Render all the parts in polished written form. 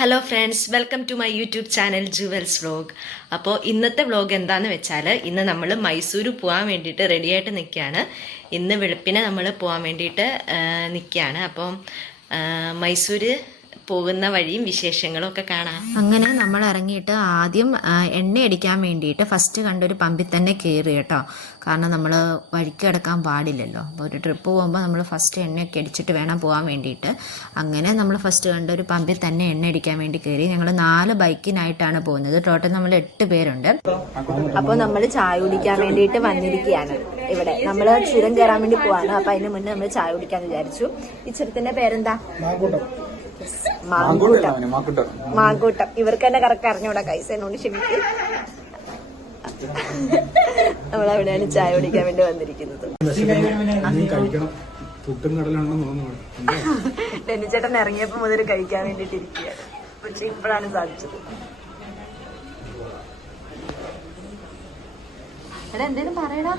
Hello friends, welcome to my YouTube channel jewels vlog. അപ്പോൾ ഇന്നത്തെ vlog എന്താണെന്ന് വെച്ചാൽ, ഇന്ന് നമ്മൾ മൈസൂർ പോകാൻ വേണ്ടിയിട്ട് റെഡിയായിട്ട് നിൽക്കുകയാണ്. ഇന്ന് വെളുപ്പിനെ നമ്മൾ പോകാൻ വേണ്ടിയിട്ട് നിൽക്കുകയാണ്. അപ്പം മൈസൂർ പോകുന്ന വഴിയും വിശേഷങ്ങളും ഒക്കെ കാണാം. അങ്ങനെ നമ്മൾ ഇറങ്ങിയിട്ട് ആദ്യം എണ്ണ അടിക്കാൻ വേണ്ടിയിട്ട് ഫസ്റ്റ് കണ്ടൊരു പമ്പിൽ തന്നെ കയറി കേട്ടോ. കാരണം നമ്മൾ വഴിക്ക് കിടക്കാൻ പാടില്ലല്ലോ. അപ്പോൾ ഒരു ട്രിപ്പ് പോകുമ്പോൾ നമ്മൾ ഫസ്റ്റ് എണ്ണയൊക്കെ അടിച്ചിട്ട് വേണം പോകാൻ വേണ്ടിയിട്ട്. അങ്ങനെ നമ്മൾ ഫസ്റ്റ് കണ്ടൊരു പമ്പിൽ തന്നെ എണ്ണ അടിക്കാൻ വേണ്ടി കയറി. ഞങ്ങൾ 4 ബൈക്കിനായിട്ടാണ് പോകുന്നത്. ടോട്ടൽ നമ്മൾ 8 പേരുണ്ട്. അപ്പോൾ നമ്മൾ ചായ കുടിക്കാൻ വേണ്ടിയിട്ട് വന്നിരിക്കുകയാണ്. ഇവിടെ നമ്മൾ ചുരം കയറാൻ വേണ്ടി പോവാണ്. അപ്പോൾ അതിന് മുന്നേ നമ്മൾ ചായ കുടിക്കാന്ന് വിചാരിച്ചു. ഈ ചുരത്തിന്റെ പേരെന്താ? മാങ്കൂട്ടം. ഇവർക്ക് തന്നെ കറക്റ്റ് അറിഞ്ഞൂടാ. കൈസനോട് ക്ഷമിക്കും. നമ്മളവിടെയാണ് ചായ കുടിക്കാൻ വേണ്ടി വന്നിരിക്കുന്നത്. ടെന്നിച്ചേട്ടൻ ഇറങ്ങിയപ്പോ മുതൽ കഴിക്കാൻ വേണ്ടിട്ട് ഇരിക്കുകയാണ്. പക്ഷെ ഇപ്പോഴാണ് സാധിച്ചത്. എടാ എന്തേലും പറയടാ.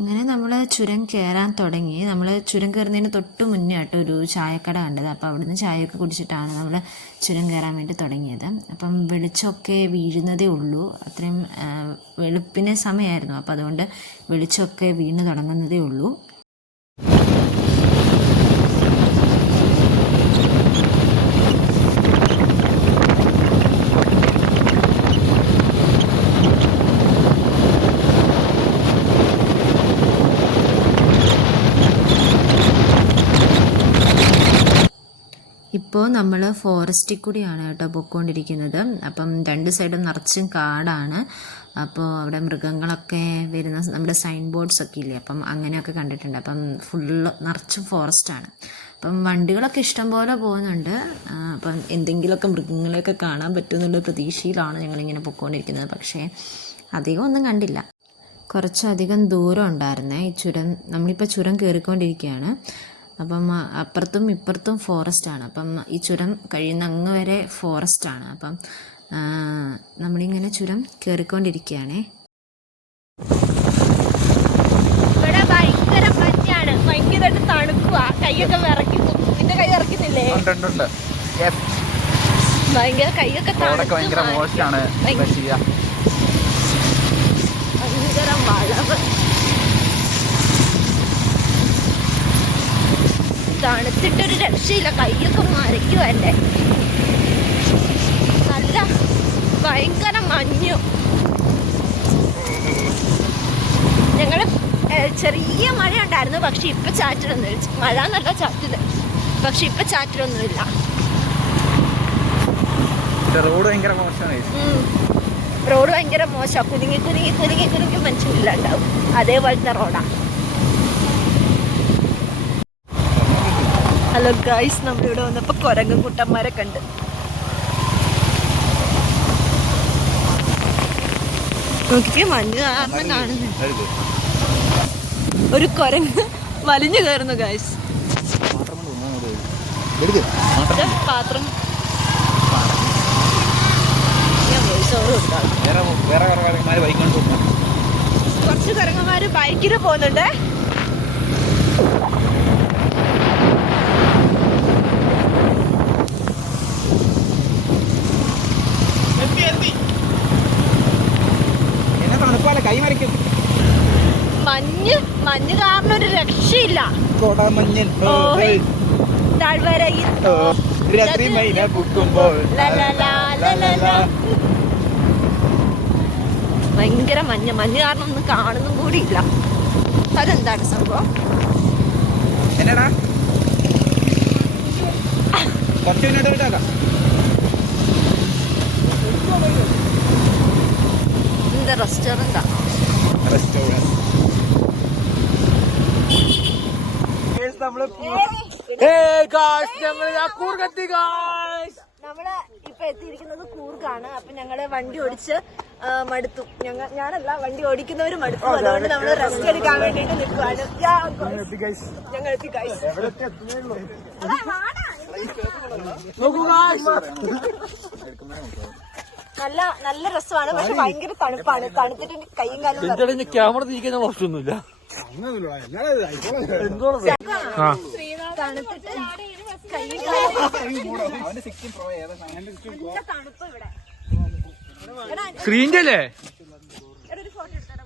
അങ്ങനെ നമ്മൾ ചുരം കയറാൻ തുടങ്ങി. നമ്മൾ ചുരം കയറുന്നതിന് തൊട്ട് മുന്നേ ആയിട്ട് ഒരു ചായക്കട കണ്ടത്. അപ്പോൾ അവിടുന്ന് ചായയൊക്കെ കുടിച്ചിട്ടാണ് നമ്മൾ ചുരം കയറാൻ വേണ്ടി തുടങ്ങിയത്. അപ്പം വെളിച്ചമൊക്കെ വീഴുന്നതേ ഉള്ളൂ. അത്രയും വെളുപ്പിന് സമയമായിരുന്നു. അപ്പോൾ അതുകൊണ്ട് വെളിച്ചമൊക്കെ വീണ് തുടങ്ങുന്നതേ ഉള്ളൂ. ഇപ്പോൾ നമ്മൾ ഫോറസ്റ്റിൽ കൂടിയാണ് കേട്ടോ പോയിക്കൊണ്ടിരിക്കുന്നത്. അപ്പം 2 സൈഡും നിറച്ചും കാടാണ്. അപ്പോൾ അവിടെ മൃഗങ്ങളൊക്കെ വരുന്ന നമ്മുടെ സൈൻ ബോർഡ്സ് ഒക്കെ ഇല്ലേ, അപ്പം അങ്ങനെയൊക്കെ കണ്ടിട്ടുണ്ട്. അപ്പം ഫുള്ള് നിറച്ചും ഫോറസ്റ്റാണ്. അപ്പം വണ്ടികളൊക്കെ ഇഷ്ടം പോലെ പോകുന്നുണ്ട്. അപ്പം എന്തെങ്കിലുമൊക്കെ മൃഗങ്ങളെയൊക്കെ കാണാൻ പറ്റുമെന്നുള്ള പ്രതീക്ഷയിലാണ് ഞങ്ങളിങ്ങനെ പോയിക്കൊണ്ടിരിക്കുന്നത്. പക്ഷേ അധികം ഒന്നും കണ്ടില്ല. കുറച്ചധികം ദൂരം ഉണ്ടായിരുന്നേ ഈ ചുരം. നമ്മളിപ്പോൾ ചുരം കയറിക്കൊണ്ടിരിക്കുകയാണ്. അപ്പം അപ്പുറത്തും ഇപ്പുറത്തും ഫോറസ്റ്റാണ്. അപ്പം ഈ ചുരം കഴിയുന്ന അങ്ങ് വരെ ഫോറസ്റ്റാണ്. അപ്പം നമ്മളിങ്ങനെ ചുരം കയറിക്കൊണ്ടിരിക്കുകയാണേ. ഇവിടെ ഭയങ്കര മഞ്ഞാണ്. ഭയങ്കരമായിട്ട് തണുക്കുക. കൈയൊക്കെ വിറയ്ക്കും. നിന്റെ കൈ ഇറക്കുന്നില്ലേ? ഭയങ്കര കൈയൊക്കെ ഭയങ്കര മോശമാണ്. ഭയങ്കര വളവ്. തണുത്തിട്ടൊരു രക്ഷയില്ല. കൈയൊക്കെ മരയ്ക്കും. എൻ്റെ നല്ല ഭയങ്കര മഞ്ഞു. ഞങ്ങൾ ചെറിയ മഴ ഉണ്ടായിരുന്നു. പക്ഷെ ഇപ്പം ചാറ്റലൊന്നുമില്ല. മഴ എന്നല്ല, ചാറ്റല്. പക്ഷെ ഇപ്പം ചാറ്റലൊന്നുമില്ല. റോഡ് ഭയങ്കര മോശമാണ്. റോഡ് ഭയങ്കര മോശമാണ്. കുലുങ്ങി കുലുങ്ങി കുലുങ്ങി കുലുങ്ങി മനുഷ്യനില്ലാണ്ടാവും. അതേപോലത്തെ റോഡാണ്. ഹലോ ഗൈസ്, നമ്മളിവിടെ വന്നപ്പോൾ കുരങ്ങും കുട്ടന്മാരെ കണ്ട്. നോക്കിക്കേ, മഞ്ഞ് കാരണം കാണുന്നു. ഒരു കുരങ്ങ് വലിഞ്ഞു കയറുന്നു ഗൈസ്. പാത്രം കുറച്ച് കുരങ്ങന്മാര് ബൈക്കിന് പോകുന്നുണ്ട്. മഞ്ഞ് കാരണം ഒരു രക്ഷയില്ല. ഭയങ്കര മഞ്ഞ് കാരണം ഒന്നും കാണുന്നും കൂടി ഇല്ല. അതെന്താണ് സംഭവം? എന്താ റെസ്റ്റോറൻ്റാ? നമ്മള് ഇപ്പൊ എത്തിയിരിക്കുന്നത് കൂർഗാണ്. അപ്പൊ ഞങ്ങള് വണ്ടി ഓടിച്ച് മടുത്തു. ഞാനല്ല, വണ്ടി ഓടിക്കുന്നവര് മടുത്തു. അതുകൊണ്ട് നമ്മള് റെസ്റ്റ് എടുക്കാൻ വേണ്ടിട്ട് നിൽക്കുവാണ്. ഞങ്ങൾ എത്തി ഗൈസ്. നല്ല രസമാണ്. പക്ഷെ ഭയങ്കര തണുപ്പാണ്. തണുത്തിട്ട് കൈയും കാലും ക്യാമറ തിരിക്കുന്ന പ്രശ്നമൊന്നുമില്ല. തണുത്തിട്ട് കൈ അവന്റെ 16 Pro ഏതാ നല്ല തണുപ്പ് ഇവിടെ. സ്ക്രീൻ്റെ അല്ലേ? എടാ, ഒരു ഫോട്ടോ എടുത്തരാം.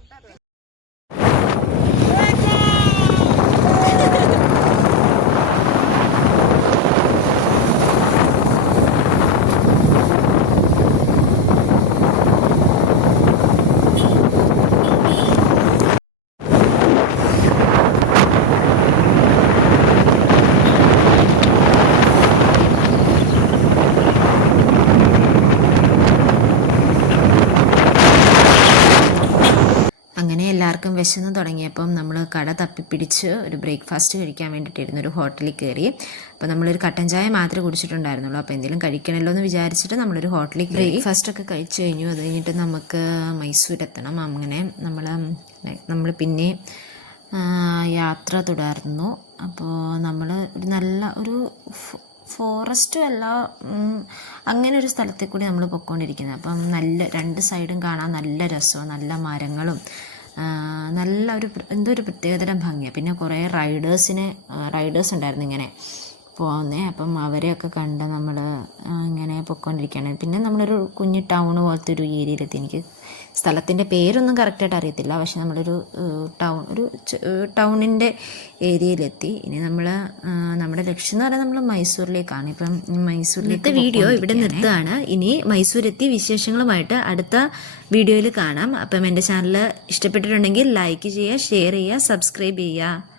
അങ്ങനെ എല്ലാവർക്കും വിശന്ന് തുടങ്ങിയപ്പം നമ്മൾ കട തപ്പിപ്പിടിച്ച് ഒരു ബ്രേക്ക്ഫാസ്റ്റ് കഴിക്കാൻ വേണ്ടിയിട്ടിരുന്നു ഒരു ഹോട്ടലിൽ കയറി. അപ്പോൾ നമ്മളൊരു കട്ടൻ ചായ മാത്രമേ കുടിച്ചിട്ടുണ്ടായിരുന്നുള്ളൂ. അപ്പോൾ എന്തെങ്കിലും കഴിക്കണമല്ലോ എന്ന് വിചാരിച്ചിട്ട് നമ്മളൊരു ഹോട്ടലിൽ ബ്രേക്ക്ഫാസ്റ്റൊക്കെ കഴിച്ച് കഴിഞ്ഞു. അത് കഴിഞ്ഞിട്ട് നമുക്ക് മൈസൂരെത്തണം. അങ്ങനെ നമ്മൾ പിന്നെ യാത്ര തുടർന്നു. അപ്പോൾ നമ്മൾ ഒരു നല്ല ഒരു ഫോറസ്റ്റും അല്ല, അങ്ങനെ ഒരു സ്ഥലത്തിൽ കൂടി നമ്മൾ പൊയ്ക്കൊണ്ടിരിക്കുന്നത്. അപ്പം നല്ല രണ്ട് സൈഡും കാണാൻ നല്ല രസമാണ്, നല്ല മരങ്ങളും നല്ല എന്തോ ഒരു പ്രത്യേകതരം ഭംഗിയാണ്. പിന്നെ കുറേ റൈഡേഴ്സ് ഉണ്ടായിരുന്നു ഇങ്ങനെ പോകുന്നത്. അപ്പം അവരെയൊക്കെ കണ്ട് നമ്മൾ ഇങ്ങനെ പൊയ്ക്കൊണ്ടിരിക്കുകയാണ്. പിന്നെ നമ്മളൊരു കുഞ്ഞ് ടൗൺ പോലത്തെ ഒരു ഏരിയയിലെത്തി. എനിക്ക് സ്ഥലത്തിൻ്റെ പേരൊന്നും കറക്റ്റായിട്ട് അറിയത്തില്ല, പക്ഷെ നമ്മളൊരു ടൗണിൻ്റെ ഏരിയയിലെത്തി. ഇനി നമ്മുടെ ലക്ഷ്യം എന്ന് പറയുന്നത് നമ്മൾ മൈസൂരിലേക്കാണ്. ഇപ്പം മൈസൂരിലേക്ക് വീഡിയോ ഇവിടെ നിർത്തുകയാണ്. ഇനി മൈസൂരെത്തി വിശേഷങ്ങളുമായിട്ട് അടുത്ത വീഡിയോയിൽ കാണാം. അപ്പം എൻ്റെ ചാനൽ ഇഷ്ടപ്പെട്ടിട്ടുണ്ടെങ്കിൽ ലൈക്ക് ചെയ്യുക, ഷെയർ ചെയ്യുക, സബ്സ്ക്രൈബ് ചെയ്യുക.